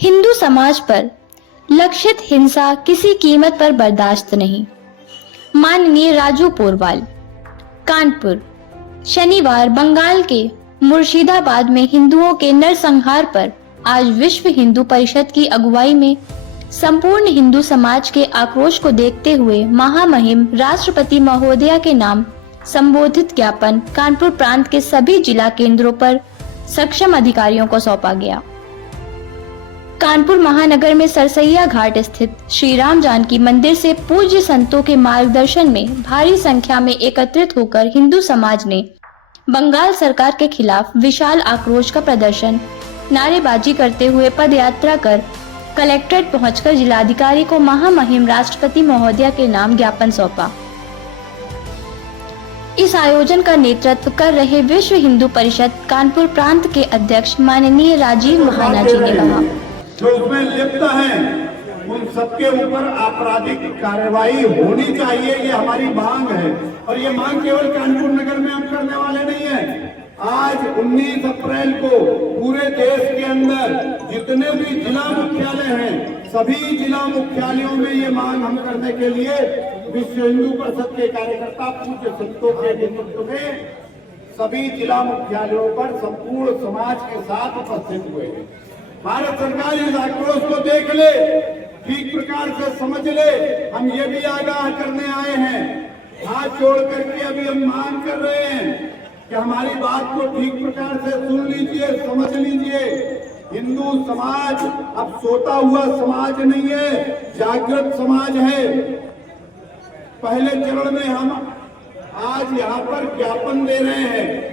हिंदू समाज पर लक्षित हिंसा किसी कीमत पर बर्दाश्त नहीं। माननीय राजू पोरवाल, कानपुर। शनिवार बंगाल के मुर्शिदाबाद में हिंदुओं के नरसंहार पर आज विश्व हिंदू परिषद की अगुवाई में संपूर्ण हिंदू समाज के आक्रोश को देखते हुए महामहिम राष्ट्रपति महोदया के नाम संबोधित ज्ञापन कानपुर प्रांत के सभी जिला केंद्रों पर सक्षम अधिकारियों को सौंपा गया। कानपुर महानगर में सरसैया घाट स्थित श्री राम जानकी मंदिर से पूज्य संतों के मार्गदर्शन में भारी संख्या में एकत्रित होकर हिंदू समाज ने बंगाल सरकार के खिलाफ विशाल आक्रोश का प्रदर्शन, नारेबाजी करते हुए पदयात्रा कर कलेक्ट्रेट पहुंचकर जिलाधिकारी को महामहिम राष्ट्रपति महोदया के नाम ज्ञापन सौंपा। इस आयोजन का नेतृत्व कर रहे विश्व हिंदू परिषद कानपुर प्रांत के अध्यक्ष माननीय राजीव महाना जी ने कहा, जो उसमें लिप्त हैं उन सबके ऊपर आपराधिक कार्रवाई होनी चाहिए, ये हमारी मांग है। और ये मांग केवल कानपुर नगर में हम करने वाले नहीं है। आज 19 अप्रैल को पूरे देश के अंदर जितने भी जिला मुख्यालय हैं, सभी जिला मुख्यालयों में ये मांग हम करने के लिए विश्व हिंदू परिषद के कार्यकर्ता पूज्य संतों के नेतृत्व में सभी जिला मुख्यालयों पर संपूर्ण समाज के साथ उपस्थित हुए हैं। भारत सरकार इस आक्रोश को देख ले, ठीक प्रकार से समझ ले। हम ये भी आगाह करने आए हैं, हाथ जोड़ करके अभी हम मांग कर रहे हैं कि हमारी बात को ठीक प्रकार से सुन लीजिए, समझ लीजिए। हिंदू समाज अब सोता हुआ समाज नहीं है, जागृत समाज है। पहले चरण में हम आज यहाँ पर ज्ञापन दे रहे हैं,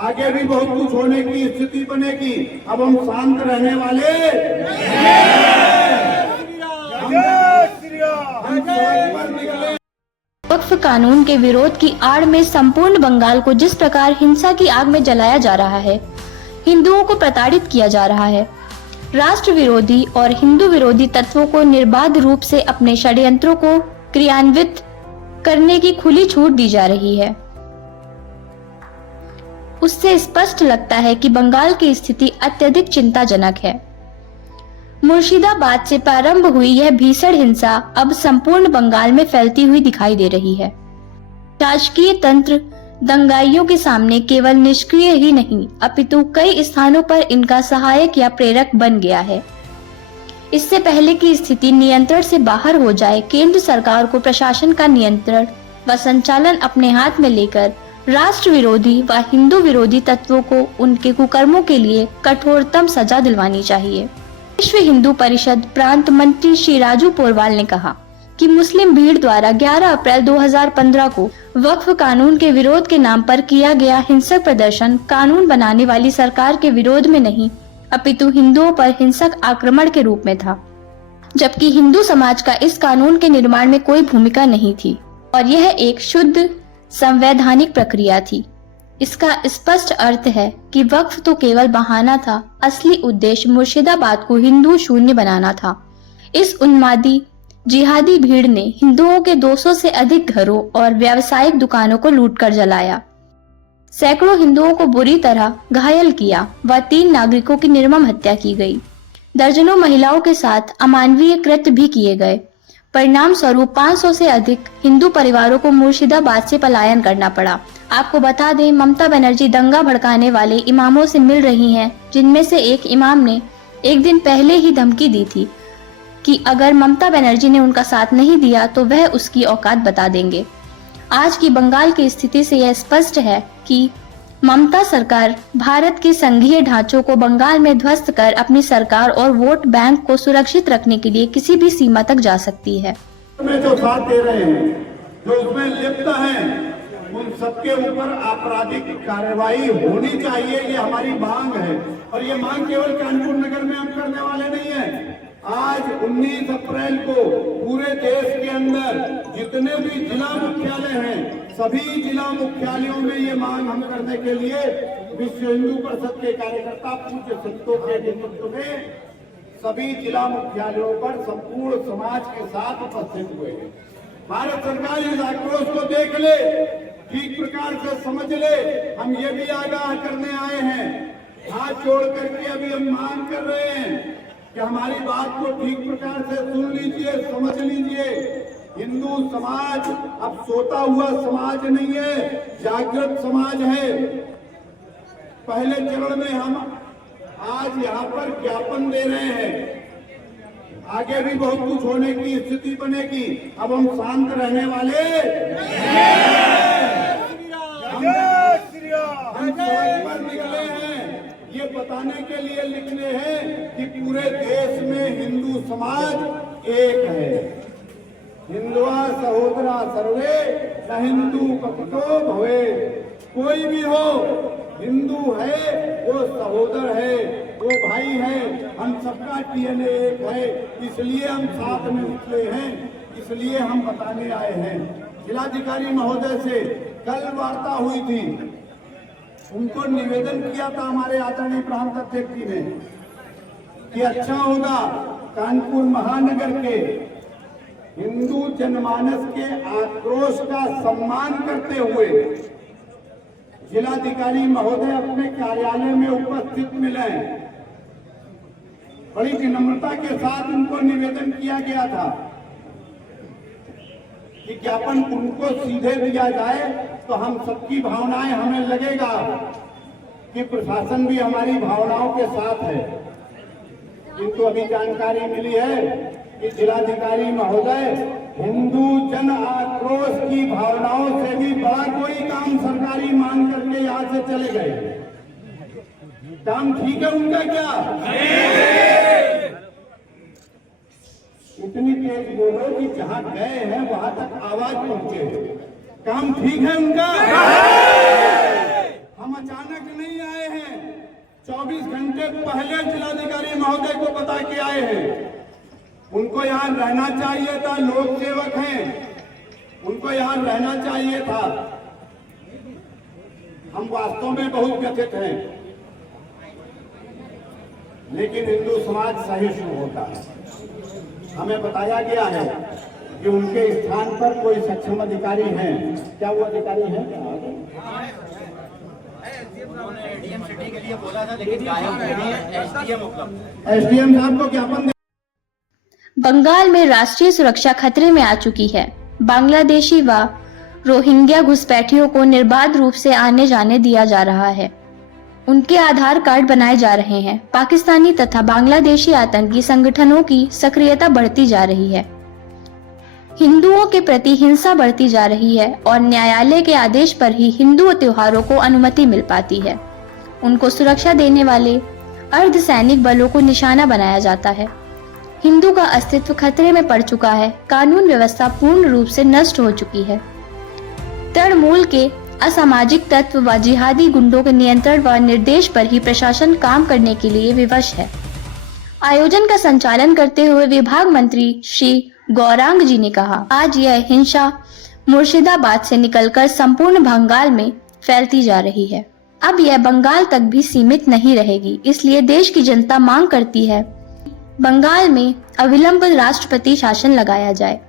आगे भी बहुत कुछ होने की स्थिति बनेगी। अब हम शांत रहने वाले वक्फ कानून के विरोध की आड़ में संपूर्ण बंगाल को जिस प्रकार हिंसा की आग में जलाया जा रहा है, हिंदुओं को प्रताड़ित किया जा रहा है, राष्ट्र विरोधी और हिंदू विरोधी तत्वों को निर्बाध रूप से अपने षड्यंत्रों को क्रियान्वित करने की खुली छूट दी जा रही है, उससे स्पष्ट लगता है कि बंगाल की स्थिति अत्यधिक चिंताजनक है। मुर्शिदाबाद से प्रारंभ हुई यह भीषण हिंसा अब संपूर्ण बंगाल में फैलती हुई दिखाई दे रही है। शासकीय तंत्र दंगाइयों के सामने केवल निष्क्रिय ही नहीं, अपितु कई स्थानों पर इनका सहायक या प्रेरक बन गया है। इससे पहले की स्थिति नियंत्रण से बाहर हो जाए, केंद्र सरकार को प्रशासन का नियंत्रण व संचालन अपने हाथ में लेकर राष्ट्र विरोधी व हिंदू विरोधी तत्वों को उनके कुकर्मों के लिए कठोरतम सजा दिलवानी चाहिए। विश्व हिंदू परिषद प्रांत मंत्री श्री राजू पोरवाल ने कहा कि मुस्लिम भीड़ द्वारा 11 अप्रैल 2015 को वक्फ कानून के विरोध के नाम पर किया गया हिंसक प्रदर्शन कानून बनाने वाली सरकार के विरोध में नहीं, अपितु हिंदुओं पर हिंसक आक्रमण के रूप में था, जबकि हिंदू समाज का इस कानून के निर्माण में कोई भूमिका नहीं थी और यह एक शुद्ध संवैधानिक प्रक्रिया थी। इसका स्पष्ट अर्थ है कि वक्फ तो केवल बहाना था, असली उद्देश्य मुर्शिदाबाद को हिंदू शून्य बनाना था। इस उन्मादी जिहादी भीड़ ने हिंदुओं के 200 से अधिक घरों और व्यावसायिक दुकानों को लूटकर जलाया, सैकड़ों हिंदुओं को बुरी तरह घायल किया व 3 नागरिकों की निर्मम हत्या की गई। दर्जनों महिलाओं के साथ अमानवीय कृत्य भी किए गए। परिणाम स्वरूप 500 से अधिक हिंदू परिवारों को मुर्शिदाबाद से पलायन करना पड़ा। आपको बता दें, ममता बनर्जी दंगा भड़काने वाले इमामों से मिल रही हैं, जिनमें से एक इमाम ने एक दिन पहले ही धमकी दी थी कि अगर ममता बनर्जी ने उनका साथ नहीं दिया तो वह उसकी औकात बता देंगे। आज की बंगाल की स्थिति से यह स्पष्ट है कि ममता सरकार भारत के संघीय ढांचों को बंगाल में ध्वस्त कर अपनी सरकार और वोट बैंक को सुरक्षित रखने के लिए किसी भी सीमा तक जा सकती है। जो साथ दे रहे हैं, जो उसमें लिप्त हैं, उन सबके ऊपर आपराधिक कार्रवाई होनी चाहिए, ये हमारी मांग है। और ये मांग केवल कानपुर नगर में हम करने वाले नहीं है। आज 19 अप्रैल को पूरे देश के अंदर जितने भी जिला मुख्यालय हैं, सभी जिला मुख्यालयों में ये मांग हम करने के लिए विश्व हिंदू परिषद के कार्यकर्ता पूज्य संतों के नेतृत्व में सभी जिला मुख्यालयों पर संपूर्ण समाज के साथ उपस्थित हुए हैं। भारत सरकार इस आक्रोश को देख ले, ठीक प्रकार से समझ ले। हम ये भी आगाह करने आए हैं, हाथ जोड़ करके अभी हम मांग कर रहे हैं कि हमारी बात को ठीक प्रकार से सुन लीजिए, समझ लीजिए। हिंदू समाज अब सोता हुआ समाज नहीं है, जागृत समाज है। पहले चरण में हम आज यहाँ पर ज्ञापन दे रहे हैं, आगे भी बहुत कुछ होने की स्थिति बनेगी। अब हम शांत रहने वाले हम सड़क पर निकले हैं, ये बताने के लिए निकले हैं कि पूरे देश में हिंदू समाज एक है। हिंदुआ सहोदरा सर्वे, न हिंदू पतितो भवे। कोई भी हो, हिंदू है वो सहोदर है, वो भाई है, हम सबका डीएनए एक है। इसलिए हम साथ में निकले हैं, इसलिए हम बताने आए हैं। जिलाधिकारी महोदय से कल वार्ता हुई थी, उनको निवेदन किया था हमारे आदरणीय प्रांत अध्यक्ष जी ने कि अच्छा होगा कानपुर महानगर के हिंदू जनमानस के आक्रोश का सम्मान करते हुए जिलाधिकारी महोदय अपने कार्यालय में उपस्थित मिले। बड़ी विनम्रता के साथ उनको निवेदन किया गया था कि ज्ञापन उनको सीधे दिया जाए तो हम सबकी भावनाएं, हमें लगेगा कि प्रशासन भी हमारी भावनाओं के साथ है। किंतु अभी जानकारी मिली है कि जिलाधिकारी महोदय हिंदू जन आक्रोश की भावनाओं से भी बड़ा कोई काम सरकारी मांग करके यहाँ से चले गए। काम ठीक है उनका क्या? इतनी तेज बोलो कि जहां गए हैं वहां तक आवाज पहुंचे। काम ठीक है उनका? हम अचानक नहीं आए हैं, 24 घंटे पहले जिलाधिकारी महोदय को बता के आए हैं। उनको यहाँ रहना चाहिए था, लोक सेवक हैं, उनको यहाँ रहना चाहिए था। हम वास्तव में बहुत व्यथित हैं, लेकिन हिंदू समाज सहिष्णु होता है। हमें बताया गया है कि उनके स्थान पर कोई सक्षम अधिकारी हैं। क्या वो अधिकारी हैं? एसडीएम सिटी के लिए बोला था, लेकिन गायब हो गई है। एसडीएम उपलब्ध, एसडीएम साहब को ज्ञापन। बंगाल में राष्ट्रीय सुरक्षा खतरे में आ चुकी है। बांग्लादेशी व रोहिंग्या घुसपैठियों को निर्बाध रूप से आने जाने दिया जा रहा है। उनके आधार कार्ड बनाए जा रहे हैं। पाकिस्तानी तथा बांग्लादेशी आतंकी संगठनों की सक्रियता बढ़ती जा रही है। हिंदुओं के प्रति हिंसा बढ़ती जा रही है और न्यायालय के आदेश पर ही हिंदू त्योहारों को अनुमति मिल पाती है। उनको सुरक्षा देने वाले अर्धसैनिक बलों को निशाना बनाया जाता है। हिंदू का अस्तित्व खतरे में पड़ चुका है। कानून व्यवस्था पूर्ण रूप से नष्ट हो चुकी है। तृणमूल के असामाजिक तत्व व जिहादी गुंडों के नियंत्रण व निर्देश पर ही प्रशासन काम करने के लिए विवश है। आयोजन का संचालन करते हुए विभाग मंत्री श्री गौरांग जी ने कहा, आज यह हिंसा मुर्शिदाबाद से निकलकर संपूर्ण बंगाल में फैलती जा रही है। अब यह बंगाल तक भी सीमित नहीं रहेगी। इसलिए देश की जनता मांग करती है बंगाल में अविलंब राष्ट्रपति शासन लगाया जाए।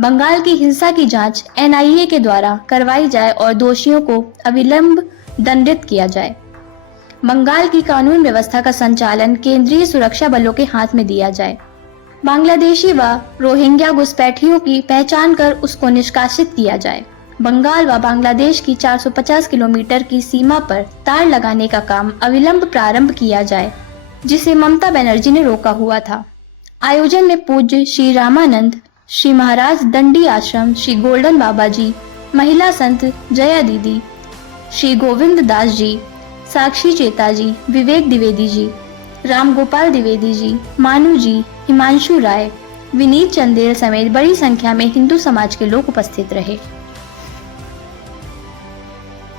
बंगाल की हिंसा की जांच एनआईए के द्वारा करवाई जाए और दोषियों को अविलंब दंडित किया जाए। बंगाल की कानून व्यवस्था का संचालन केंद्रीय सुरक्षा बलों के हाथ में दिया जाए। बांग्लादेशी व रोहिंग्या घुसपैठियों की पहचान कर उसको निष्कासित किया जाए। बंगाल व बांग्लादेश की 450 किलोमीटर की सीमा पर तार लगाने का काम अविलंब प्रारंभ किया जाए, जिसे ममता बनर्जी ने रोका हुआ था। आयोजन में पूज्य श्री रामानंद, श्री महाराज दंडी आश्रम, श्री गोल्डन बाबा जी, महिला संत जया दीदी, श्री गोविंद दास जी, साक्षी चेता जी, विवेक द्विवेदी जी, राम गोपाल द्विवेदी जी, मानू जी, हिमांशु राय, विनीत चंदेल समेत बड़ी संख्या में हिंदू समाज के लोग उपस्थित रहे।